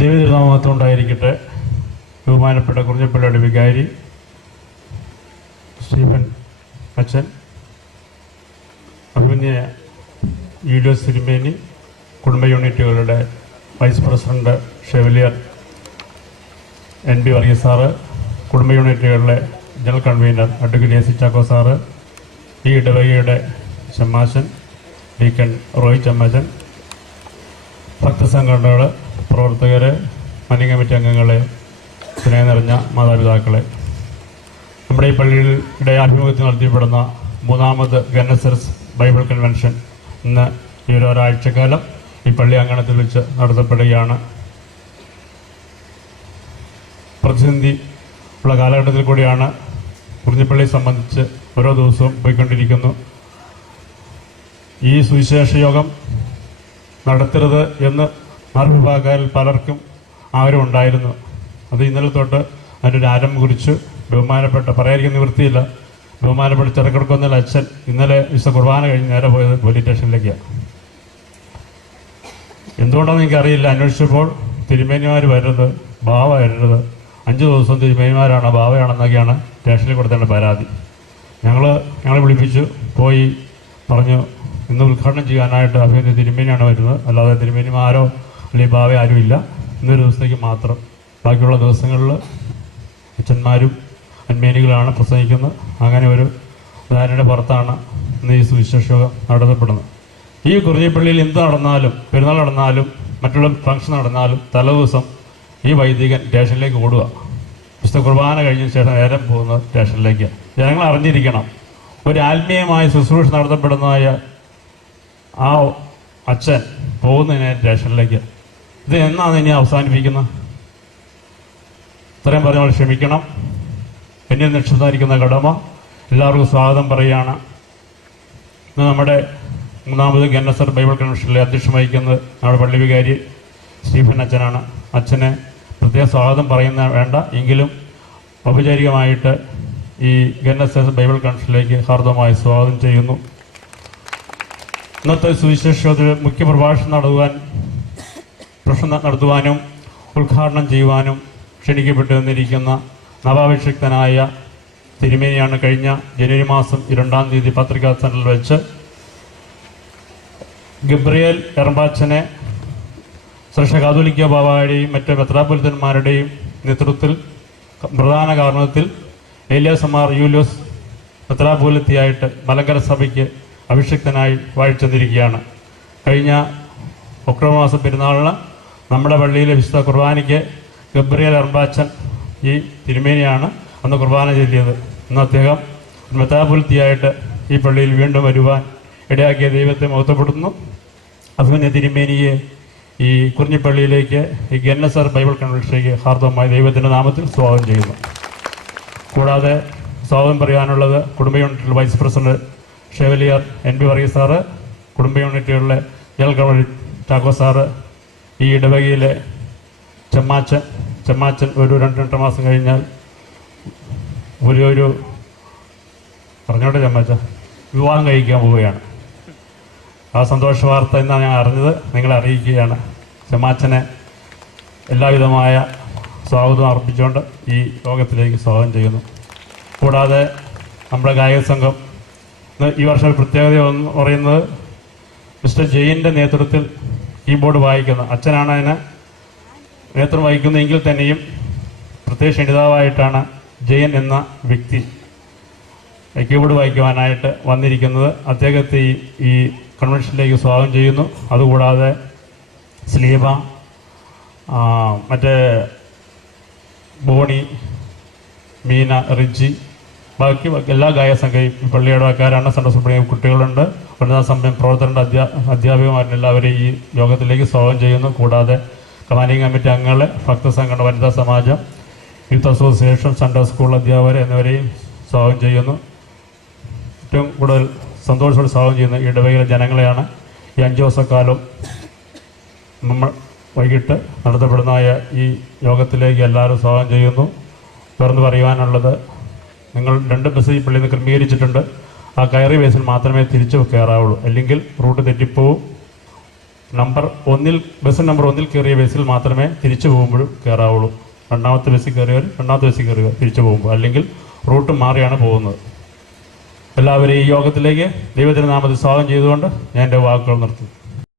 ദൈവതിരുനാമത്തുണ്ടായിരിക്കട്ടെ. ബഹുമാനപ്പെട്ട കുറിഞ്ഞപ്പള്ളിയുടെ വികാരി സ്റ്റീഫൻ അച്ഛൻ, അഭിമന്യ യൂലിയോസ് തിരുമേനി, കുടുംബ യൂണിറ്റുകളുടെ vice president chevalier NB Varghese sir, കുടുംബ യൂണിറ്റുകളിലെ general convener advocate AC Chacko sir, ഈ ഇടവകയുടെ ചമ്മാശൻ ഡീക്കൻ റോയ് ചമ്മാശൻ, ഭക്തസംഘടനകൾ, പ്രവർത്തകർ, മന്യ കമ്മിറ്റി അംഗങ്ങളെ, സ്നേഹം നിറഞ്ഞ മാതാപിതാക്കളെ, നമ്മുടെ ഈ പള്ളിയുടെ ആഭിമുഖ്യത്തിൽ നടത്തിയപ്പെടുന്ന 3ാമത് ഗന്നസർസ് ബൈബിൾ കൺവെൻഷൻ ഇന്ന് ഈ ഒരാഴ്ചക്കാലം ഈ പള്ളി അങ്കണത്തിൽ വെച്ച് നടത്തപ്പെടുകയാണ്. പ്രതിസന്ധി ഉള്ള കാലഘട്ടത്തിൽ കൂടിയാണ് കുറിഞ്ഞിപ്പള്ളിയെ സംബന്ധിച്ച് ഓരോ ദിവസവും പോയിക്കൊണ്ടിരിക്കുന്നു. ഈ സുവിശേഷ യോഗം നടത്തരുത് എന്ന് മറുവിഭാഗക്കാരിൽ പലർക്കും ആഗ്രഹമുണ്ടായിരുന്നു. അത് ഇന്നലെ തൊട്ട് അതിൻ്റെ ആരംഭം കുറിച്ച് ബഹുമാനപ്പെട്ട പറയാതിരിക്കുന്ന നിവൃത്തിയില്ല. ബഹുമാനപ്പെട്ട ചെറുക്കടക്കൊന്നൽ അച്ഛൻ ഇന്നലെ വിശുദ്ധ കുർബാന കഴിഞ്ഞ് നേരെ പോയത് പോലീസ് സ്റ്റേഷനിലേക്കാണ്. എന്തുകൊണ്ടാണെന്ന് എനിക്കറിയില്ല. അന്വേഷിച്ചപ്പോൾ തിരുമേനിമാർ വരരുത്, ബാവ വരരുത്, 5 ദിവസം തിരുമേനിമാരാണ് ബാവയാണെന്നൊക്കെയാണ് സ്റ്റേഷനിൽ കൊടുത്തേണ്ട പരാതി. ഞങ്ങളെ വിളിപ്പിച്ചു, പോയി പറഞ്ഞു ഇന്ന് ഉദ്ഘാടനം ചെയ്യാനായിട്ട് അഭിമന്യ തിരുമേനിയാണ് വരുന്നത്, അല്ലാതെ തിരുമേനിമാരോ അല്ലെങ്കിൽ ബാവ ആരും ഇല്ല, ഇന്നൊരു ദിവസത്തേക്ക് മാത്രം. ബാക്കിയുള്ള ദിവസങ്ങളിൽ അച്ഛന്മാരും അന്മേനികളാണ് പ്രസംഗിക്കുന്നത്. അങ്ങനെ ഒരു ധാരണയുടെ പുറത്താണ് ഇന്ന് ഈ സുവിശേഷയോഗം നടത്തപ്പെടുന്നത്. ഈ കുറിഞ്ഞിപ്പള്ളിയിൽ എന്ത് നടന്നാലും, പെരുന്നാൾ നടന്നാലും മറ്റുള്ള ഫംഗ്ഷൻ നടന്നാലും തലേദിവസം ഈ വൈദികൻ സ്റ്റേഷനിലേക്ക് ഓടുക. വിശുദ്ധ കുർബാന കഴിഞ്ഞ ശേഷം നേരം പോകുന്നത് സ്റ്റേഷനിലേക്ക്. ജനങ്ങൾ അറിഞ്ഞിരിക്കണം, ഒരു ആത്മീയമായ ശുശ്രൂഷ നടത്തപ്പെടുന്നതായ ആ അച്ഛൻ പോകുന്നതിന് സ്റ്റേഷനിലേക്ക്. ഇത് എന്നാണ് ഇനി അവസാനിപ്പിക്കുന്നത്? ഇത്രയും പറഞ്ഞാൽ ക്ഷമിക്കണം. എന്നിൽ നിക്ഷിപ്തായിരിക്കുന്ന കടമ എല്ലാവർക്കും സ്വാഗതം പറയുകയാണ്. ഇന്ന് നമ്മുടെ 3ാമത് ഗന്നസർ ബൈബിൾ കൺവെൻഷനിലെ അധ്യക്ഷം വഹിക്കുന്നത് നമ്മുടെ പള്ളി വികാരി സ്റ്റീഫൻ അച്ഛനാണ്. അച്ഛനെ പ്രത്യേകം സ്വാഗതം പറയുന്ന വേണ്ട എങ്കിലും ഔപചാരികമായിട്ട് ഈ ഗന്നസർ ബൈബിൾ കൺവെൻഷനിലേക്ക് ഹാർദമായി സ്വാഗതം ചെയ്യുന്നു. ഇന്നത്തെ സുവിശേഷത്തിൽ മുഖ്യ പ്രഭാഷണം നടത്തുവാനും ഉദ്ഘാടനം ചെയ്യുവാനും ക്ഷണിക്കപ്പെട്ടു വന്നിരിക്കുന്ന നവാഭിഷിക്തനായ തിരുമേനിയാണ്. കഴിഞ്ഞ ജനുവരി മാസം 2-ാം തീയതി പത്രികാ സെന്ററിൽ വെച്ച് ഗബ്രിയേൽ എറമ്പാച്ചനെ ശ്രേഷ്ഠ കാതോലിക്ക ബാബയുടെയും മറ്റ് മെത്രാപ്പൊലീത്തന്മാരുടെയും നേതൃത്വത്തിൽ പ്രധാന കാരണത്തിൽ ഏലിയാസ് യൂലിയോസ് മെത്രാപ്പൊലീത്തയായിട്ട് മലങ്കര സഭയ്ക്ക് അഭിഷിക്തനായി വാഴിച്ചെന്നിരിക്കുകയാണ്. കഴിഞ്ഞ ഒക്ടോബർ മാസം പെരുന്നാളിന് നമ്മുടെ പള്ളിയിലെ വിശുദ്ധ കുർബാനയ്ക്ക് ഗബ്രിയേൽ എറമ്പാച്ചൻ ഈ തിരുമേനിയാണ് അന്ന് കുർബാന ചൊല്ലിയത്. ഇന്ന് അദ്ദേഹം മെത്രാപ്പൊലീത്തയായിട്ട് ഈ പള്ളിയിൽ വീണ്ടും വരുവാൻ ഇടയാക്കിയ ദൈവത്തെ മഹത്വപ്പെടുത്തുന്നു. അഭിമന്യ തിരുമേനിയെ ഈ കുറിഞ്ഞിപ്പള്ളിയിലേക്ക് ഈ ഗന്നസർ ബൈബിൾ കൺവെൻഷനിലേക്ക് ഹാർദവമായ ദൈവത്തിൻ്റെ നാമത്തിൽ സ്വാഗതം ചെയ്യുന്നു. കൂടാതെ സ്വാഗതം പറയാനുള്ളത് കുടുംബ യൂണിറ്റിൽ vice president chevalier NB Varghese sir, കുടുംബ യൂണിറ്റുകളിലെ ജനറൽ കൺവീനർ ചാക്കോ സാറ്, ഈ ഇടവകയിലെ ചമ്മാച്ചൻ ഒരു 2-2 മാസം കഴിഞ്ഞാൽ ഒരു പറഞ്ഞോട്ടെ ചമ്മാച്ച വിവാഹം കഴിക്കാൻ പോവുകയാണ്. ആ സന്തോഷ വാർത്ത എന്നാണ് ഞാൻ അറിഞ്ഞത്, നിങ്ങളെ അറിയിക്കുകയാണ്. ചമ്മാച്ചനെ എല്ലാവിധമായ സ്വാഗതം അർപ്പിച്ചുകൊണ്ട് ഈ യോഗത്തിലേക്ക് സ്വാഗതം ചെയ്യുന്നു. കൂടാതെ നമ്മുടെ ഗായക സംഘം ഈ വർഷം ഒരു പ്രത്യേകത എന്ന് പറയുന്നത് മിസ്റ്റർ ജെയിൻ്റെ നേതൃത്വത്തിൽ കീബോർഡ് വായിക്കുന്ന അച്ഛനാണ് അതിന് നേതൃത്വം വഹിക്കുന്നതെങ്കിൽ തന്നെയും പ്രത്യേക ക്ഷണിതാവായിട്ടാണ് ജയൻ എന്ന വ്യക്തി കീബോർഡ് വായിക്കുവാനായിട്ട് വന്നിരിക്കുന്നത്. അദ്ദേഹത്തെ ഈ കൺവെൻഷനിലേക്ക് സ്വാഗതം ചെയ്യുന്നു. അതുകൂടാതെ സ്ലീബ, മറ്റേ ബോണി, മീന, റിജി, ബാക്കി എല്ലാ ഗായക സംഘയും പള്ളിയുടെ ആൾക്കാരാണ്. സൺഡേ സ്കൂളിൽ കുട്ടികളുണ്ട്, വനിതാ സമയം പ്രവർത്തകരുടെ അധ്യാപികമാരും എല്ലാവരെയും ഈ യോഗത്തിലേക്ക് സ്വാഗതം ചെയ്യുന്നു. കൂടാതെ കമാൻഡിംഗ് കമ്മിറ്റി അംഗങ്ങളെ, ഭക്തസംഘടന, വനിതാ സമാജം, യൂത്ത് അസോസിയേഷൻ, സൺഡേ സ്കൂൾ അധ്യാപകരെ എന്നിവരെയും സ്വാഗതം ചെയ്യുന്നു. ഏറ്റവും കൂടുതൽ സന്തോഷത്തോടെ സ്വാഗതം ചെയ്യുന്ന ഇടവകയിലെ ജനങ്ങളെയാണ്. ഈ 5 ദിവസക്കാലം നമ്മൾ വൈകിട്ട് നടത്തപ്പെടുന്നതായ ഈ യോഗത്തിലേക്ക് എല്ലാവരും സ്വാഗതം ചെയ്യുന്നു. തുറന്ന് പറയുവാനുള്ളത്, നിങ്ങൾ 2 ബസ് ഈ പള്ളിയിൽ നിന്ന് ക്രമീകരിച്ചിട്ടുണ്ട്. ആ കയറി ബേസിൽ മാത്രമേ തിരിച്ചു കയറാവുള്ളൂ, അല്ലെങ്കിൽ റൂട്ട് തെറ്റിപ്പോവും. ബസ് നമ്പർ 1 കയറിയ ബസ്സിൽ മാത്രമേ തിരിച്ചു പോകുമ്പോഴും കയറാവുള്ളൂ. രണ്ടാമത്തെ ബസ്സിൽ കയറിയവർ രണ്ടാമത്തെ ബസ്സിൽ കയറുക തിരിച്ചു പോകുമ്പോൾ, അല്ലെങ്കിൽ റൂട്ട് മാറിയാണ് പോകുന്നത്. എല്ലാവരെയും ഈ യോഗത്തിലേക്ക് ദൈവത്തിൻ്റെ നാമത്തിൽ സ്വാഗതം ചെയ്തുകൊണ്ട് ഞാൻ എൻ്റെ വാക്കുകൾ നിർത്തുന്നു.